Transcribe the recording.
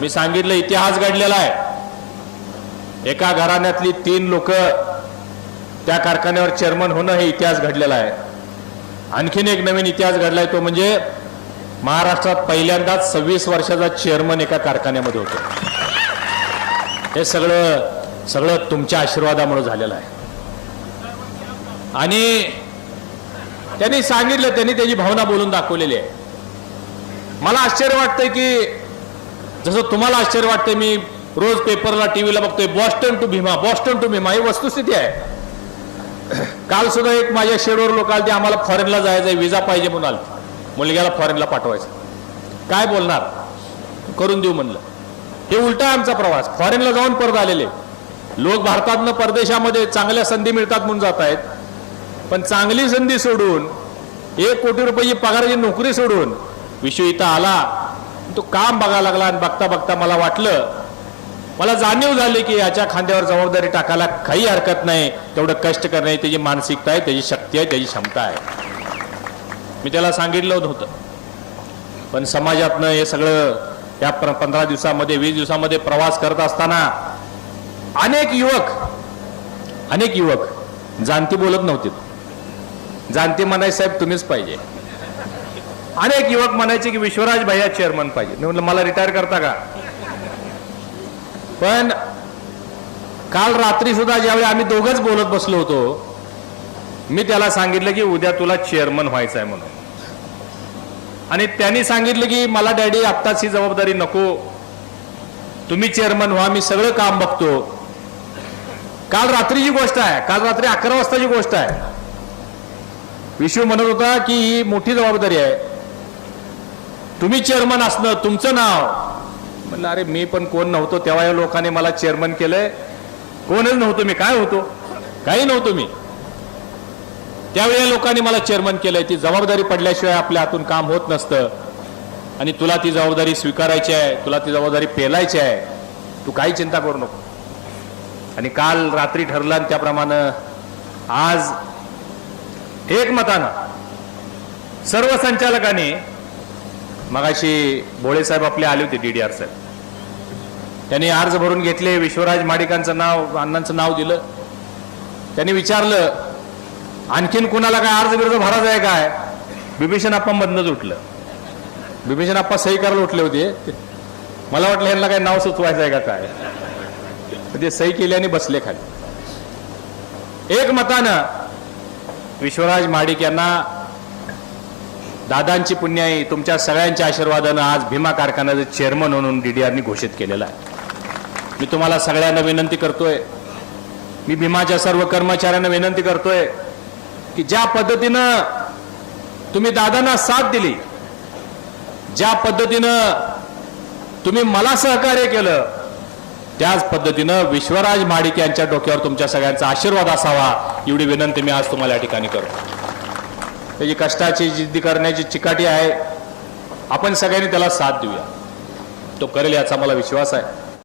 मी सांगितलं इतिहास घडलेला आहे. एका घराण्यातली तीन लोक त्या कारखान्यावर चेअरमन होणं हे इतिहास घडलेला आहे. आणखीन एक नवीन इतिहास घडलाय तो म्हणजे महाराष्ट्रात पहिल्यांदाच सव्वीस वर्षाचा चेअरमन एका कारखान्यामध्ये होतो. हे सगळं सगळं तुमच्या आशीर्वादामुळे झालेलं आहे. आणि त्यांनी सांगितलं त्यांनी त्याची भावना बोलून दाखवलेली आहे. मला आश्चर्य वाटतंय की जसं तुम्हाला आश्चर्य वाटतंय मी रोज पेपरला टीव्हीला बघतोय Boston to Bhima Boston to Bhima ही वस्तुस्थिती आहे. काल सुद्धा एक माझ्या शेडवर लोक आले आम्हाला फॉरेनला जायचं विजा पाहिजे म्हणून आले मुलग्याला फॉरेनला पाठवायचं. काय बोलणार? करून देऊ म्हणलं. हे उलटा आमचा प्रवास. फॉरेनला जाऊन परत आलेले. लोक भारतातनं परदेशामध्ये चांगल्या संधी मिळतात म्हणून जात आहेत. पण चांगली संधी सोडून एक कोटी रुपये पगाराची नोकरी सोडून विश्व इथं आला. तो काम बघायला लागला आणि बघता बघता मला वाटलं मला जाणीव झाली की याच्या खांद्यावर जबाबदारी टाकायला काही हरकत नाही. तेवढं कष्ट करण्याची त्याची मानसिकता आहे त्याची शक्ती आहे त्याची क्षमता आहे. मी त्याला सांगितलं होतं. पण समाजातनं हे सगळं या पंधरा दिवसामध्ये वीस दिवसामध्ये प्रवास करत असताना अनेक युवक अनेक युवक जाणती बोलत नव्हते. जाणती म्हणायचे साहेब तुम्हीच पाहिजे. अनेक युवक म्हणायचे की विश्वराज भैया चेअरमन पाहिजे. मी म्हटलं मला रिटायर करता का? पण काल रात्री सुद्धा ज्यावेळी आम्ही दोघंच बोलत बसलो होतो मी त्याला सांगितलं की उद्या तुला चेअरमन व्हायचं आहे म्हणून. आणि त्यांनी सांगितलं की मला डॅडी आत्ताच ही जबाबदारी नको. तुम्ही चेअरमन व्हा मी सगळं काम बघतो. काल रात्रीची गोष्ट आहे काल रात्री अकरा वाजताची गोष्ट आहे विश्व म्हणत होता की ही मोठी जबाबदारी आहे. तुम्ही चेअरमन असणं तुमचं नाव. म्हणलं अरे मी पण कोण नव्हतो तेव्हा या लोकांनी मला चेअरमन केलंय. कोणच नव्हतो मी काय होतो? काही नव्हतो मी. त्यावेळी या लोकांनी मला चेअरमन केलंय. ती जबाबदारी पडल्याशिवाय आपल्या हातून काम होत नसतं. आणि तुला ती जबाबदारी स्वीकारायची आहे तुला ती जबाबदारी पेलायची आहे. तू काही चिंता करू नको. आणि काल रात्री ठरलं आणि त्याप्रमाणे आज एकमतानं सर्व संचालकांनी मगाशी भोळे साहेब आपले आले होते डीडीआर साहेब. त्यांनी अर्ज भरून घेतले विश्वराज माडिकांचं नाव अण्णांचं नाव दिलं. त्यांनी विचारलं आणखीन कुणाला काय अर्ज बिर्ज भरायचा आहे काय? बिभीषण आप्पा मधनच उठलं बिभीषण आप्पा सही करायला उठले होते. मला वाटलं ह्यांना काय नाव सुचवायचं आहे का काय? ते सही केली आणि बसले खाली. एक मतानं विश्वराज माडिक यांना दादांची पुण्याई तुमच्या सगळ्यांच्या आशीर्वादानं आज भीमा कारखान्याचं चेअरमन म्हणून डीडीआरनी घोषित केलेलं आहे. मी तुम्हाला सगळ्यांना विनंती करतोय. मी भीमाच्या सर्व कर्मचाऱ्यांना विनंती करतोय की ज्या पद्धतीनं तुम्ही दादांना साथ दिली ज्या पद्धतीनं तुम्ही मला सहकार्य केलं त्याच पद्धतीनं विश्वराज महाडिक यांच्या डोक्यावर तुमच्या सगळ्यांचा आशीर्वाद असावा एवढी विनंती मी आज तुम्हाला या ठिकाणी करतो त्याची कष्टाची जिद्दी करण्याची चिकाटी आहे. आपण सगळ्यांनी त्याला साथ देऊया. तो करेल याचा मला विश्वास आहे.